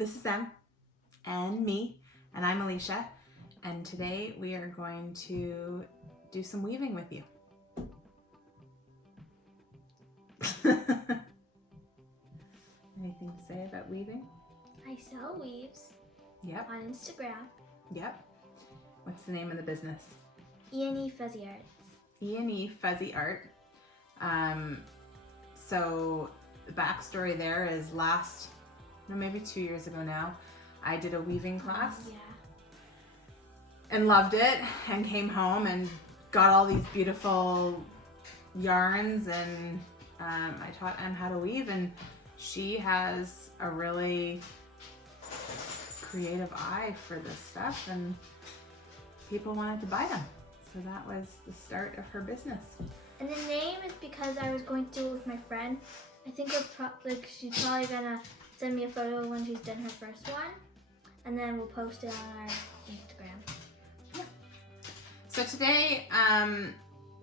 This is Em and me, and I'm Alicia, and today we are going to do some weaving with you. Anything to say about weaving? I sell weaves Yep, on Instagram. yep. What's the name of the business? E&E Fuzzy Arts. E&E Fuzzy Art. So the backstory there is maybe 2 years ago now, I did a weaving class. Yeah. And loved it, and came home and got all these beautiful yarns, and I taught Em how to weave, and she has a really creative eye for this stuff, and people wanted to buy them. So that was the start of her business. And the name is because I was going to do it with my friend. I think she's probably gonna send me a photo when she's done her first one, and then we'll post it on our Instagram. So today,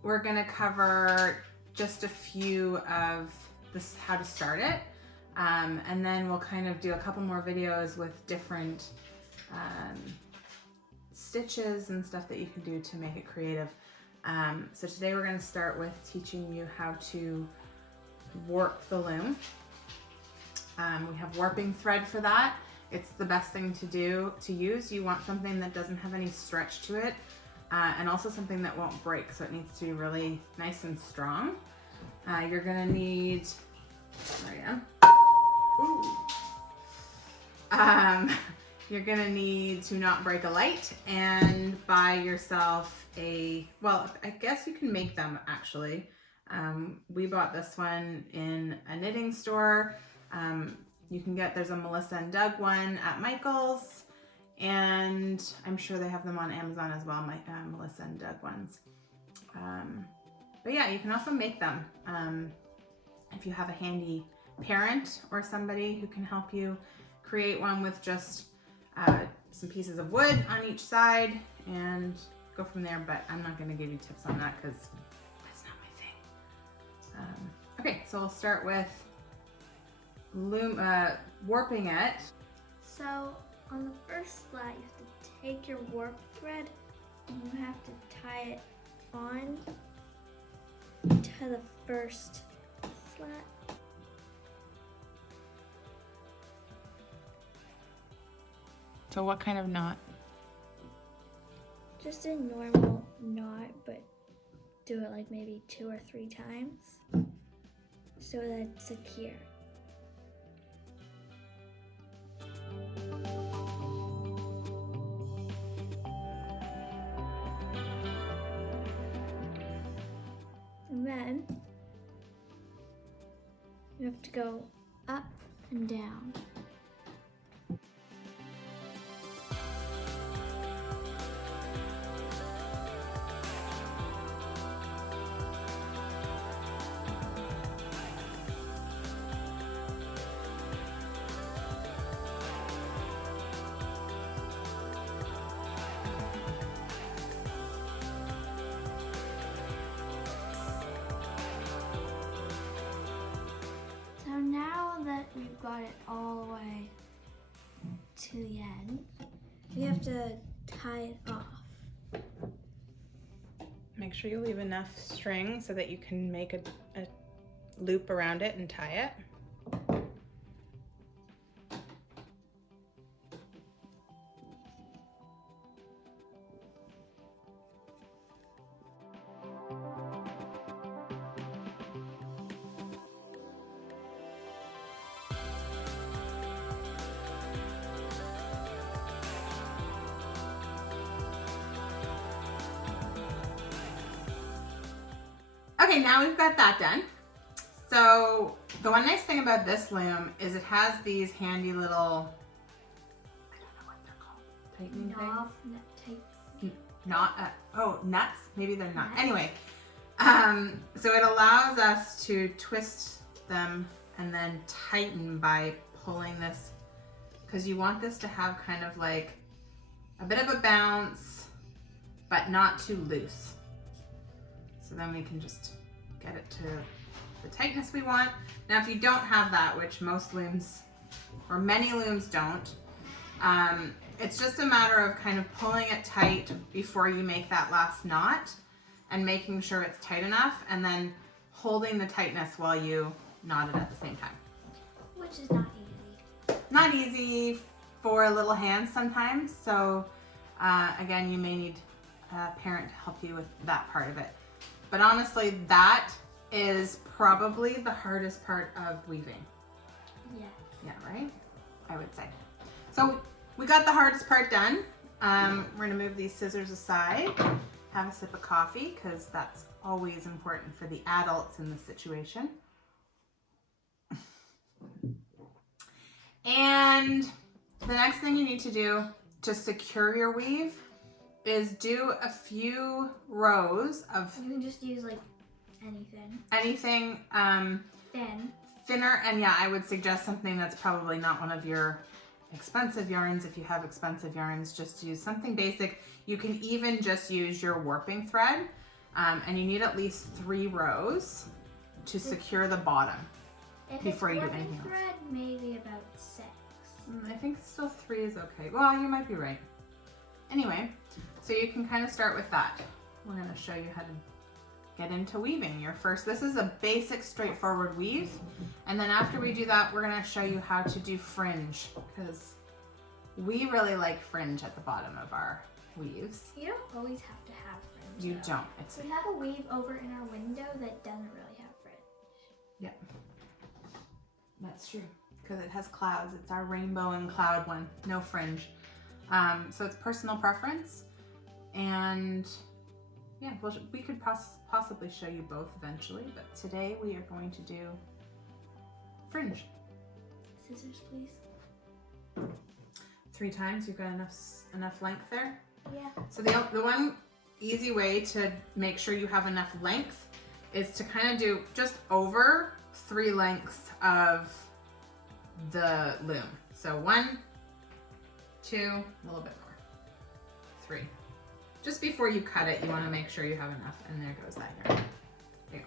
we're gonna cover just a few of this, how to start it. And then we'll kind of do a couple more videos with different stitches and stuff that you can do to make it creative. So today we're gonna start with teaching you how to warp the loom. We have warping thread for that. It's the best thing to use. You want something that doesn't have any stretch to it. And also something that won't break, so it needs to be really nice and strong. You're gonna need, you're gonna need to not break a light and buy yourself well, I guess you can make them actually. We bought this one in a knitting store. You can there's a Melissa and Doug one at Michael's. And I'm sure they have them on Amazon as well, my Melissa and Doug ones. But yeah, you can also make them if you have a handy parent or somebody who can help you create one with just some pieces of wood on each side and go from there. But I'm not going to give you tips on that because that's not my thing. Okay, so we'll start with warping it. So on the first slat, you have to take your warp thread and you have to tie it on to the first slat. So what kind of knot? Just a normal knot, but do it like maybe 2 or 3 times so that it's secure. And then you have to go up and down. So now that we've got it all the way to the end, we have to tie it off. Make sure you leave enough string so that you can make a loop around it and tie it. Okay, now we've got that done. So the one nice thing about this loom is it has these handy little, I don't know what they're called, tightening things? Nuts? Maybe they're not. Nuts. Anyway, so it allows us to twist them and then tighten by pulling this, because you want this to have kind of like a bit of a bounce, but not too loose. So then we can just get it to the tightness we want. Now, if you don't have that, which most looms or many looms don't. It's just a matter of kind of pulling it tight before you make that last knot and making sure it's tight enough, and then holding the tightness while you knot it at the same time. Which is not easy. Not easy for little hands sometimes, so again, you may need a parent to help you with that part of it. But honestly, that is probably the hardest part of weaving. Yeah. Yeah, right? I would say. So we got the hardest part done. We're gonna move these scissors aside, have a sip of coffee, because that's always important for the adults in this situation. And the next thing you need to do to secure your weave is do a few rows of... You can just use like anything. Anything Thin. thinner, and yeah, I would suggest something that's probably not one of your expensive yarns. If you have expensive yarns, just use something basic. You can even just use your warping thread, and you need at least 3 rows to secure the bottom before you do anything else. Thread, maybe about 6. I think still 3 is okay. Well, you might be right. Anyway, so you can kind of start with that. We're going to show you how to get into weaving your first. This is a basic straightforward weave, and then after we do that, we're going to show you how to do fringe, because we really like fringe at the bottom of our weaves. You don't always have to have fringe. You though. don't. We have a weave over in our window that doesn't really have fringe. Yeah, that's true, because it has clouds. It's our rainbow and cloud one, no fringe. So it's personal preference, and yeah, we could possibly show you both eventually, but today we are going to do fringe. Scissors, please. 3 times. You've got enough length there. Yeah. So the one easy way to make sure you have enough length is to kind of do just over 3 lengths of the loom. So 1, 2, a little bit more, 3. Just before you cut it, you want to make sure you have enough, and there goes that yarn. There you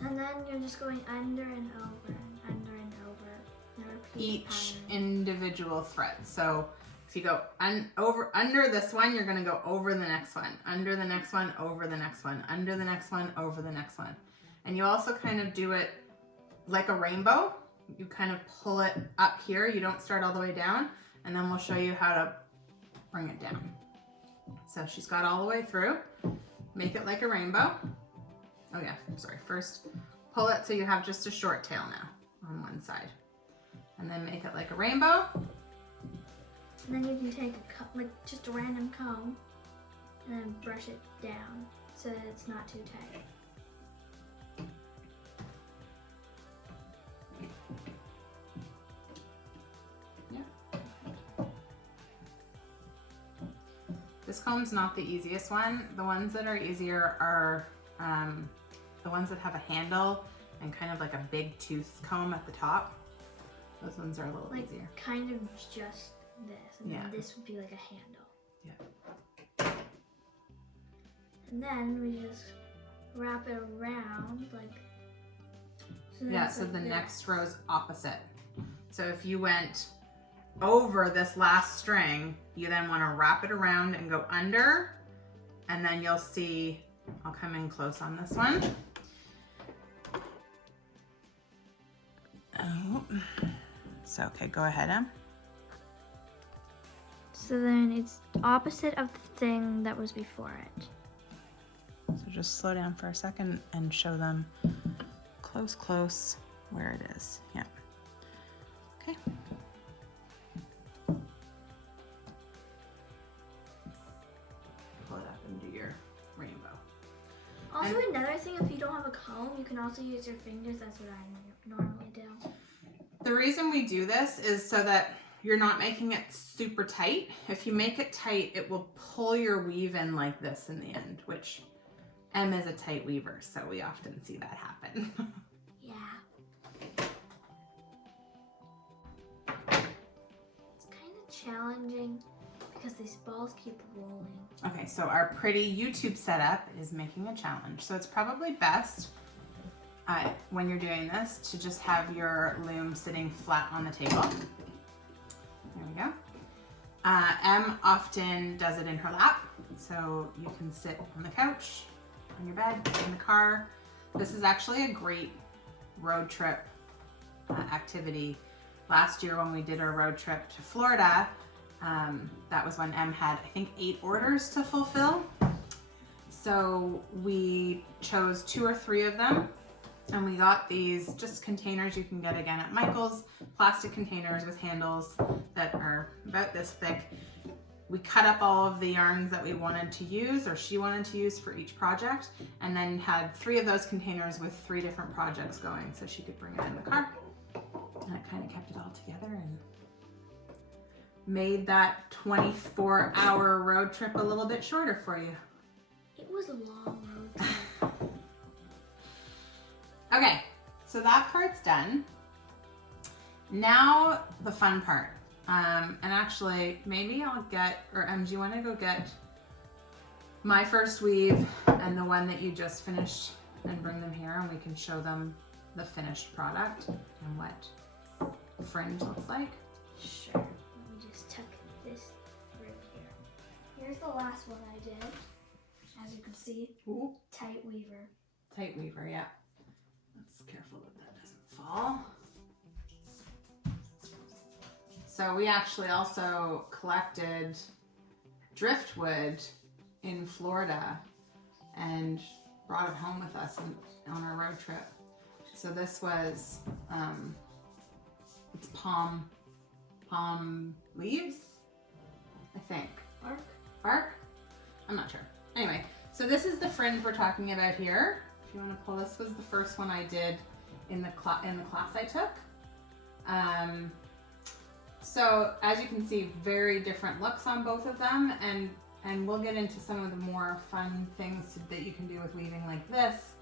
go. And then you're just going under and over and under and over. And repeat each individual thread. So if you go under this one, you're going to go over the next one, under the next one, over the next one, under the next one, over the next one. And you also kind of do it like a rainbow. You kind of pull it up here. You don't start all the way down, and then we'll show you how to bring it down. So she's got all the way through. Make it like a rainbow. Oh yeah, I'm sorry. First, pull it so you have just a short tail now on one side. And then make it like a rainbow. And then you can take just a random comb and then brush it down so that it's not too tight. This comb's not the easiest one. The ones that are easier are the ones that have a handle and kind of like a big tooth comb at the top. Those ones are a little easier. Kind of just this, and yeah. then this would be like a handle. Yeah. And then we just wrap it around like. So yeah. So the next row is opposite. So if you went over this last string, you then want to wrap it around and go under, and then you'll see, I'll come in close on this one. Oh, so okay, go ahead, Em. So then it's opposite of the thing that was before it. So just slow down for a second and show them close where it is. Yeah. Okay. Pull it up and do your rainbow. Also, another thing, if you don't have a comb, you can also use your fingers. That's what I normally do. The reason we do this is so that you're not making it super tight. If you make it tight, it will pull your weave in like this in the end, which Em is a tight weaver, so we often see that happen. Yeah. It's kind of challenging because these balls keep rolling. Okay, so our pretty YouTube setup is making a challenge. So it's probably best when you're doing this, to just have your loom sitting flat on the table. There we go. Em often does it in her lap, so you can sit on the couch, on your bed, in the car. This is actually a great road trip activity. Last year when we did our road trip to Florida, that was when Em had, I think, 8 orders to fulfill. So we chose 2 or 3 of them, and we got these just containers you can get again at Michael's, plastic containers with handles that are about this thick. We cut up all of the yarns that we wanted to use, or she wanted to use, for each project, and then had 3 of those containers with 3 different projects going, so she could bring it in the car. And it kind of kept it all together and made that 24-hour road trip a little bit shorter for you. It was a long road trip. Okay, so that part's done. Now the fun part. And actually, maybe I'll get, or do you want to go get my first weave and the one that you just finished and bring them here, and we can show them the finished product and what Fringe looks like? Sure. Let me just tuck this right here. Here's the last one I did. As you can see, Ooh. tight weaver. Tight weaver, yeah. Let's be careful that doesn't fall. So we actually also collected driftwood in Florida and brought it home with us on our road trip. So this was, it's palm leaves, I think. Bark? I'm not sure. Anyway, so this is the Fringe we're talking about here. If you want to pull, this was the first one I did in the class I took. So as you can see, very different looks on both of them, and we'll get into some of the more fun things that you can do with weaving, like this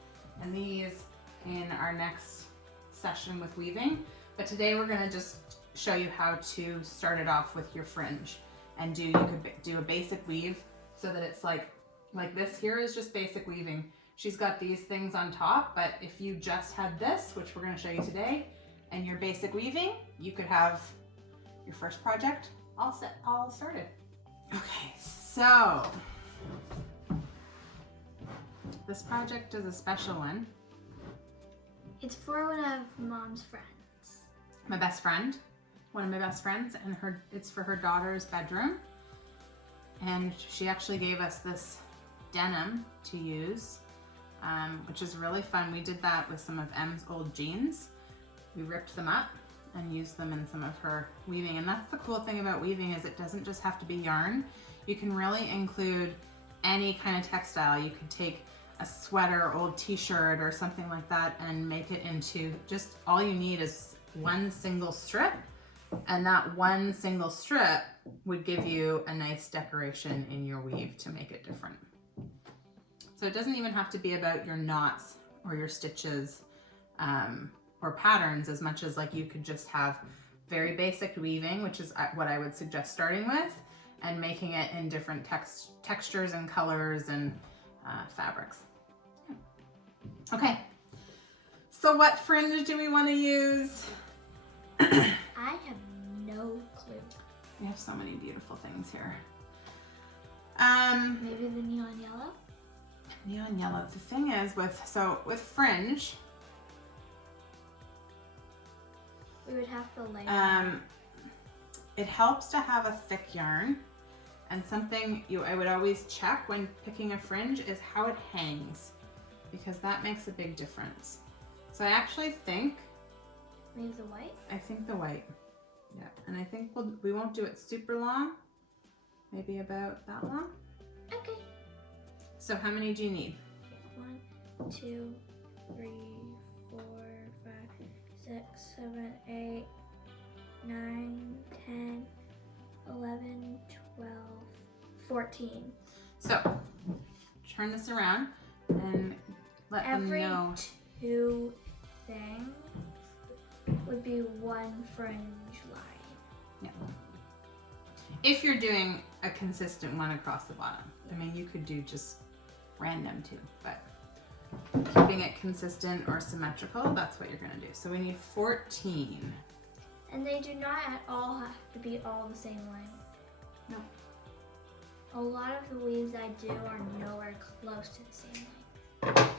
and these, in our next session with weaving. But today we're going to just show you how to start it off with your Fringe, and you could do a basic weave so that it's like this here is just basic weaving. She's got these things on top, but if you just had this, which we're going to show you today, and your basic weaving, you could have your first project all started. Okay, so this project is a special one. It's for one of Mom's friends. My best friend, one of my best friends, and it's for her daughter's bedroom. And she actually gave us this denim to use, which is really fun. We did that with some of Em's old jeans. We ripped them up and used them in some of her weaving. And that's the cool thing about weaving, is it doesn't just have to be yarn. You can really include any kind of textile. You could take a sweater, old t-shirt, or something like that, and make it into, just all you need is one single strip, and that one single strip would give you a nice decoration in your weave to make it different. So it doesn't even have to be about your knots or your stitches or patterns, as much as like you could just have very basic weaving, which is what I would suggest starting with, and making it in different textures and colors and fabrics. Okay, so what Fringe do we want to use? I have no clue. We have so many beautiful things here. Maybe the neon yellow? Neon yellow. The thing is with Fringe, we would have to layer it helps to have a thick yarn, and something I would always check when picking a Fringe is how it hangs, because that makes a big difference. So I actually think maybe the white? I think the white. Yeah, and I think we won't do it super long, maybe about that long. Okay. So how many do you need? 1, 2, 3, 4, 5, 6, 7, 8, 9, 10, 11, 12, 14. So turn this around and let them know. Every 2 things would be 1 fringe line. Yeah. If you're doing a consistent one across the bottom. I mean, you could do just random too, but keeping it consistent or symmetrical, that's what you're gonna do. So we need 14. And they do not at all have to be all the same length. No. A lot of the weaves I do are nowhere close to the same length.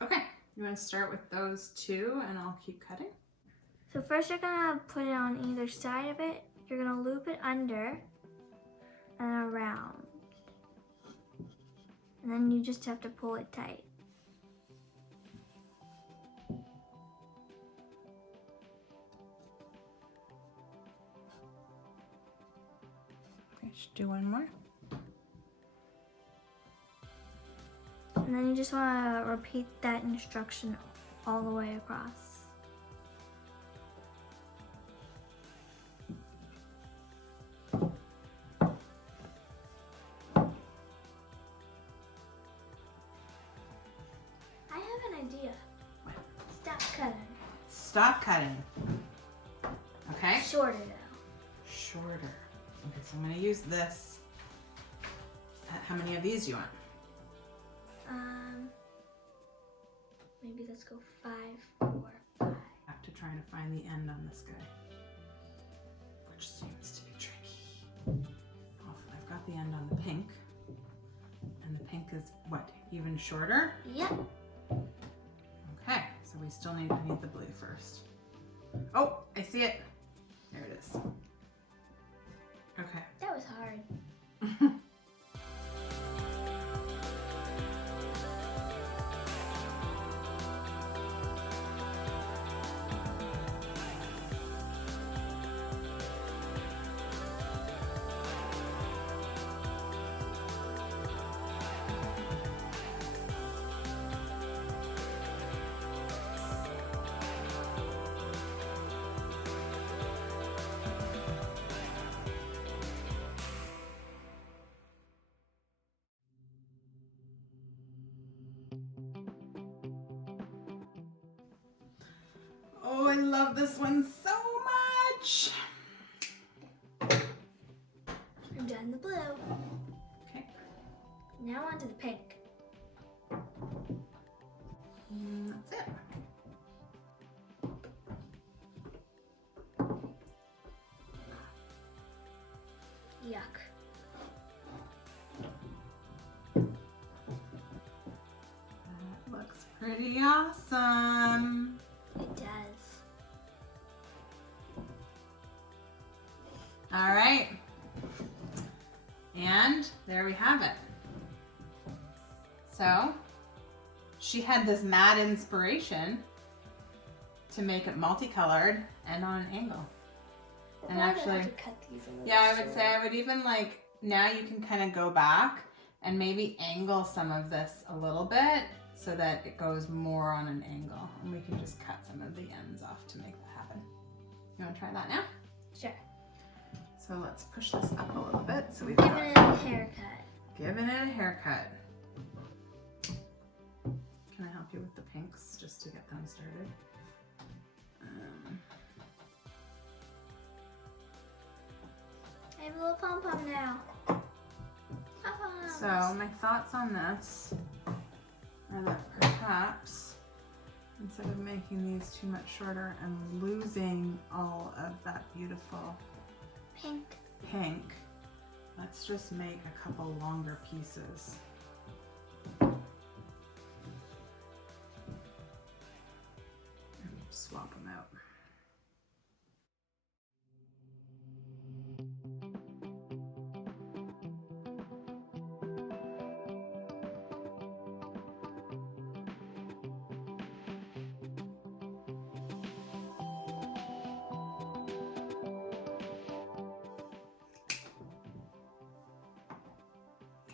Okay, you wanna start with those two and I'll keep cutting? So first you're gonna put it on either side of it. You're gonna loop it under and around. And then you just have to pull it tight. Okay, should do one more. And then you just wanna repeat that instruction all the way across. Idea. Stop cutting. Stop cutting. Okay? Shorter now. Shorter. Okay, so I'm gonna use this. How many of these do you want? Maybe let's go 5, 4, 5. I have to try to find the end on this guy, which seems to be tricky. Oh, I've got the end on the pink. And the pink is what? Even shorter? Yep. Okay, so we still need the blue first. Oh, I see it. There it is. Okay. That was hard. Oh, I love this one so much. I'm done the blue. Okay. Now onto the pink. That's it. Yuck. That looks pretty awesome. It does. All right. And there we have it. So she had this mad inspiration to make it multicolored and on an angle. And actually, cut these a little yeah, I would say I would even now you can kind of go back and maybe angle some of this a little bit so that it goes more on an angle. And we can just cut some of the ends off to make that happen. You want to try that now? Sure. So let's push this up a little bit. So we've Giving it a haircut. Giving it a haircut. Can I help you with the pinks just to get them started? I have a little pom-pom now. Pom-poms. So my thoughts on this are that perhaps instead of making these too much shorter and losing all of that beautiful pink, let's just make a couple longer pieces. And swap them out.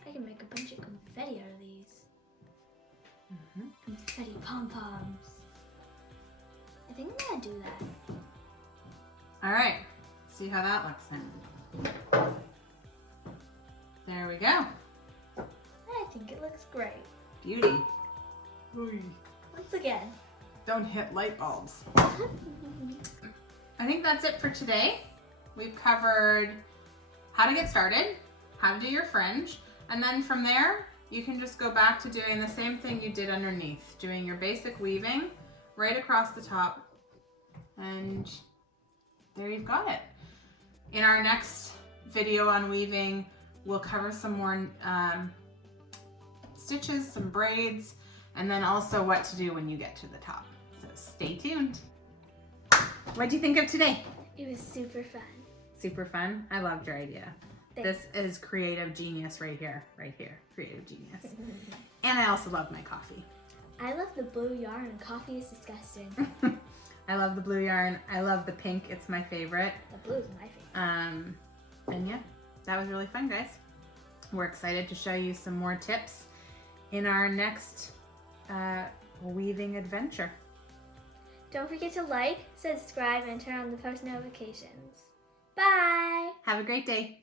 I can make a bunch of confetti out of these. Mm-hmm. Confetti pom-poms. I think I'm gonna do that. All right, see how that looks now. There we go. I think it looks great. Beauty. Oy. Once again. Don't hit light bulbs. I think that's it for today. We've covered how to get started, how to do your fringe, and then from there, you can just go back to doing the same thing you did underneath, doing your basic weaving right across the top, and there you've got it. In our next video on weaving, we'll cover some more stitches, some braids, and then also what to do when you get to the top. So stay tuned. What do you think of today? It was super fun. Super fun? I loved your idea. Thanks. This is creative genius right here, creative genius. And I also love my coffee. I love the blue yarn. Coffee is disgusting. I love the blue yarn. I love the pink. It's my favorite. The blue is my favorite. And yeah, that was really fun, guys. We're excited to show you some more tips in our next weaving adventure. Don't forget to like, subscribe, and turn on the post notifications. Bye! Have a great day.